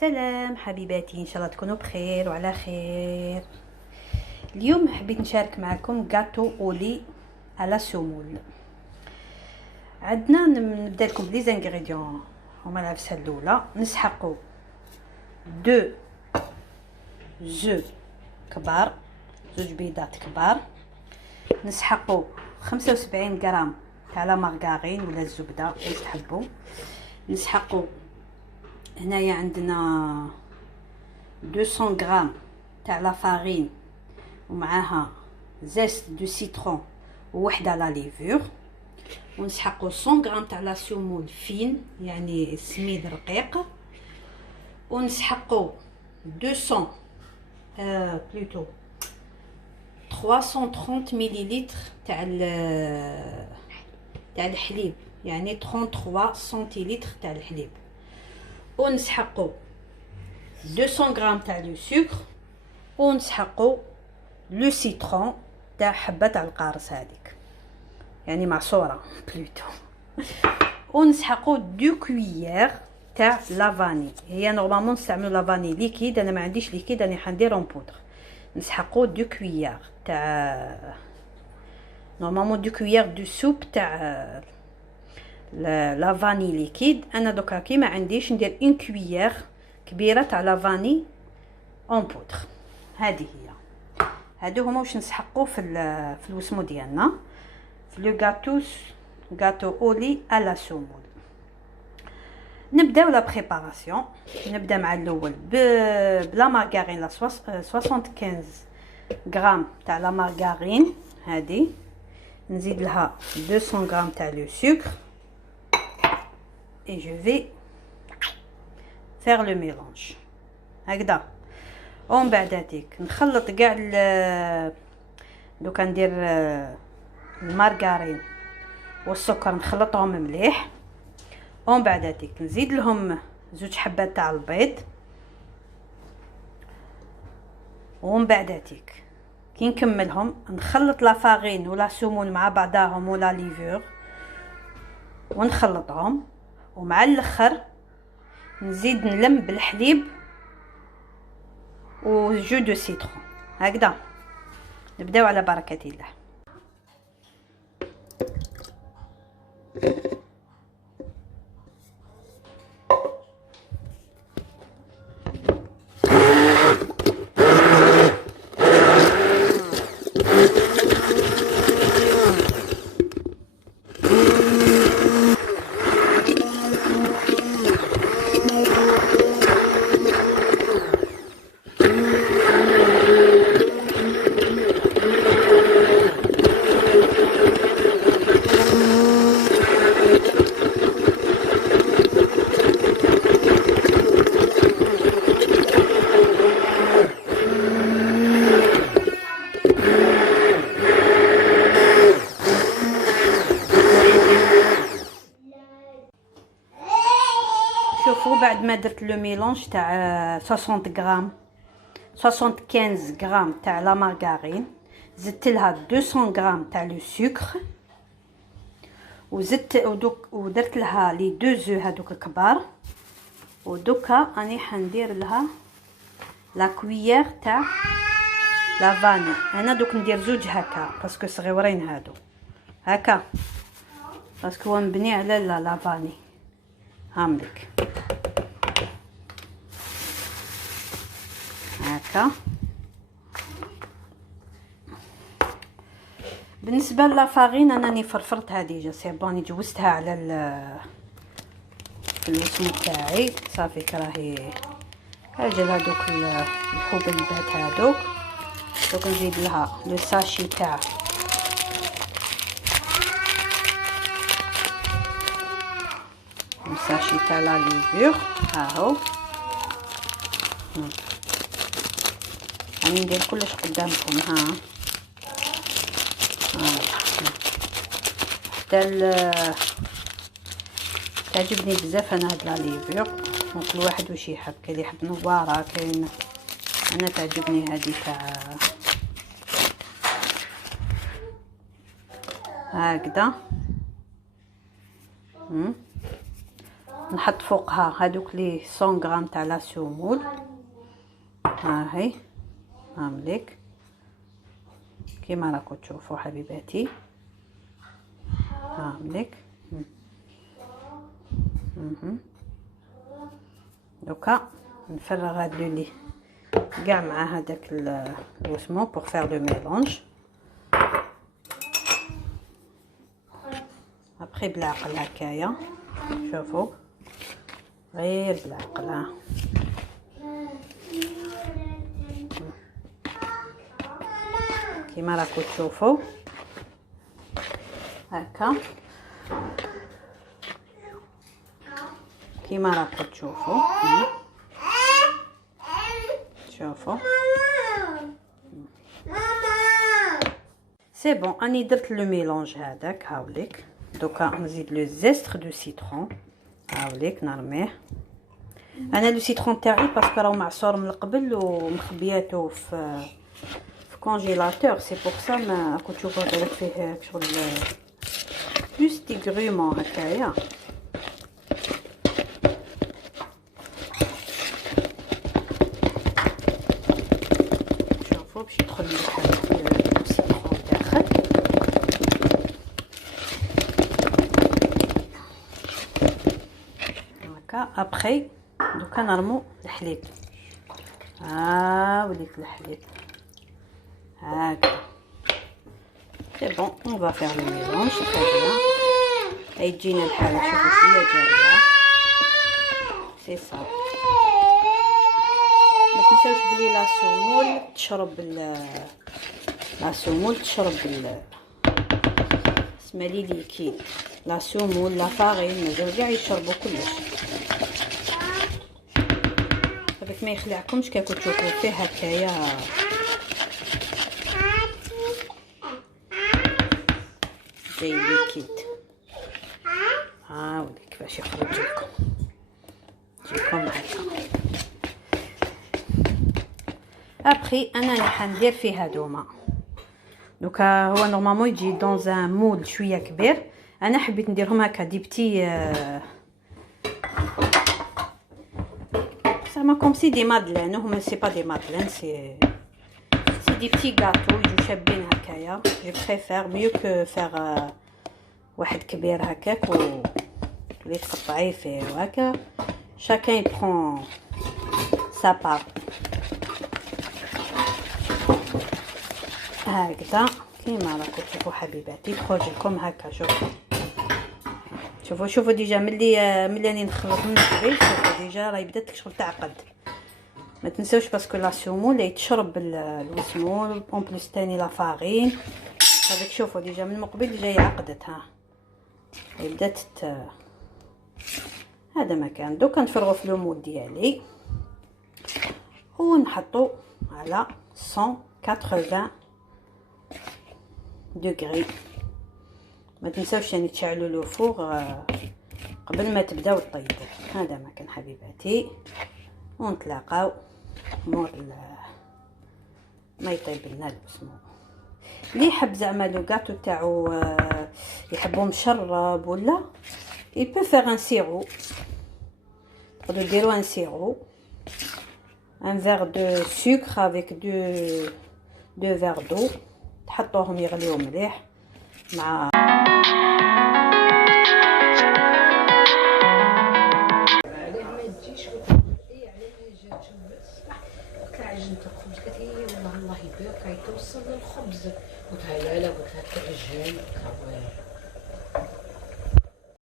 سلام حبيباتي، ان شاء الله تكونوا بخير وعلى خير. اليوم حبيت نشارك معكم غاتو اولي على سمول. عندنا نبدا لكم بلي زانغريديون. هما العفسه الاولى نسحقوا دو زو كبار، زوج بيضات كبار. نسحقوا 75 غرام تاع لا مارغارين ولا الزبده واش تحبوا. نسحقوا هنايا عندنا 200 غرام تاع لا فارين ومعاها زيت دو سيترون ووحده لا ليفور. ونسحقوا 100 غرام تاع لا سمول فين يعني سميد رقيق. ونسحقوا 200 بلوتو 330 مليلتر تاع الحليب، يعني 33 سنتيلتر تاع الحليب. ونسحقوا 200 غرام تاع لو سكر. ونسحقوا لو سيترون تاع حبه تاع القارص هذيك، يعني معصوره بلوتو. ونسحقوا 2 كويير تاع لافاني. هي نورمالمون نستعملوا لافاني ليكيد، انا ما عنديش ليكيد، انا حندير اون بودر. نسحقوا 2 كويير تاع نورمالمون 2 كويير دو سوب تاع لافاني ليكيد. انا دوكا كي ما عنديش ندير 1 كويير كبيره تاع لافاني اون بودر. هذه هي، هادو هما واش نسحقوا في الوسمو ديالنا في لو غاتو اولي على سمول. نبداو لا بريباراسيون. نبدا مع الاول بلا مارغارين لا 75 غرام تاع لا مارغارين هذه. نزيد لها 200 غرام تاع لو سكر et je vais faire le mélange هكذا. ومن بعد هذيك نخلط كاع دوكا ندير المارغرين والسكر نخلطهم مليح. ومن بعد هذيك نزيد لهم زوج حبات تاع البيض. ومن بعد هذيك كي نكملهم نخلط لا فارين ولا سمون مع بعضاهم ولا ليفور ونخلطهم. ومع الاخر نزيد نلم بالحليب وجو دو سيترون هكذا. نبداو على بركه الله. شوفوا بعد ما درت لو ميلونج تاع 60 غرام 75 غرام تاع لا مارغارين، زدت لها 200 غرام تاع لو سكر وزدت ودرت لها لي دو زو هذوك كبار. ودوكا راني حندير لها لا كويير تاع لافاني. انا دوك ندير زوج هكا باسكو صغيورين هادو هكا، باسكو هو مبني على لافاني هاملك هكا. بالنسبه لافارين انني فرفرت هذه جا سي بوني جوزتها على الوسم تاعي صافي. كراهي اجل هذوك الحبيبات هذوك. دوك نزيد لها لو ساشي تاع الساشي تاع لا ليفور هاهو. راني ندير كلش قدامكم ها. حتى تعجبني بزاف انا هاد لا ليفور. كل واحد واش يحب، كاين اللي يحب نواره، كاين انا تعجبني هذه تاع هكذا. نحط فوقها هادوك لي 100 غرام تاع لا سومول. هاهي هامليك كيما راكم تشوفوا حبيباتي، هامليك. دوكا نفرغ هاد لولي كاع مع هذاك الوسمو بور فير لو ميلونج. ابخي بالعقل هكايا، شوفوا غير بالعقل. ها كيما راكم تشوفوا هكا، كيما راكم تشوفوا. شوفوا سي بون. اني درت لو ميلونج هذاك، هاوليك. دوكا نزيد لو زيستر دو سيترون، هاوليك نرميه. انا لو سيترون تاعي باسكو راهو معصور من قبل ومخبياتو في كونجيلاتور، سي بور سا ما راكم تشوفوا هذاك فيه شغل بلوس دي غرومون هكايا. شوفوا باش يدخل مليح هذاك السيترون داخل. هكا ابخي دوكا نرمو الحليب. وليت الحليب هكا. سي بون اون فا فير لو ميلونج تري بيان. هاي تجينا الحاله، شوفوا شويه جاريه. سي صا. ما تنساوش بلي لا سومول تشرب لا سومول تشرب اسمالي ليكيد. لا سومول لا فارين مازال كاع يشربوا كلش. هذاك ما يخلعكمش كي تشوفوا فيه هكايا زي ليكيد. ولي كيفاش يخرج لكم، يجيكم هكا. ابخي انا راح ندير فيه هادوما. دوكا هو نورمالمون يجي دون ان مول شويه كبير، انا حبيت نديرهم هكا دي بتي زعما كوم سي دي مادلين. هما سي با دي مادلين، سي دي بتي غاتو يجو شابين هكايا. جو بريفير ميو كو فير واحد كبير هكاك ولي تقطعيه فيه وهكا. شاكان يبرون سا بار هكذا كيما راكم تشوفوا حبيباتي. تخرج لكم هكا. شوفوا ديجا ملي راني نخلط من بعيد. شوفوا ديجا راهي بدات شغل تعقد. ما تنساوش باسكو لا سومول اللي تشرب الوسمول اون بليس تاني لا فارين هذاك. شوفوا ديجا من مقبل جاي عقدت. هي بدات هذا مكان. دوكا نفرغوا في لو مول ديالي ونحطو على 180 دوغري. ما تنساوش يعني تشعلوا لو فوغ قبل ما تبداو طيبوا. هذا مكان حبيباتي، ونتلاقاو مور ما يطيب لنا الوسمو. اللي يحب زعما لو غاتو تاعو يحبو مشرب ولا il peut faire un sirop. تقدروا ديروا un sirop, un verre de sucre avec deux verres d'eau. تحطوهم يغليو مليح مع عجينة الخبز. قالت لي والله الله يبارك هاي توصل للخبز. قلت لها لا قلت لها تعجن.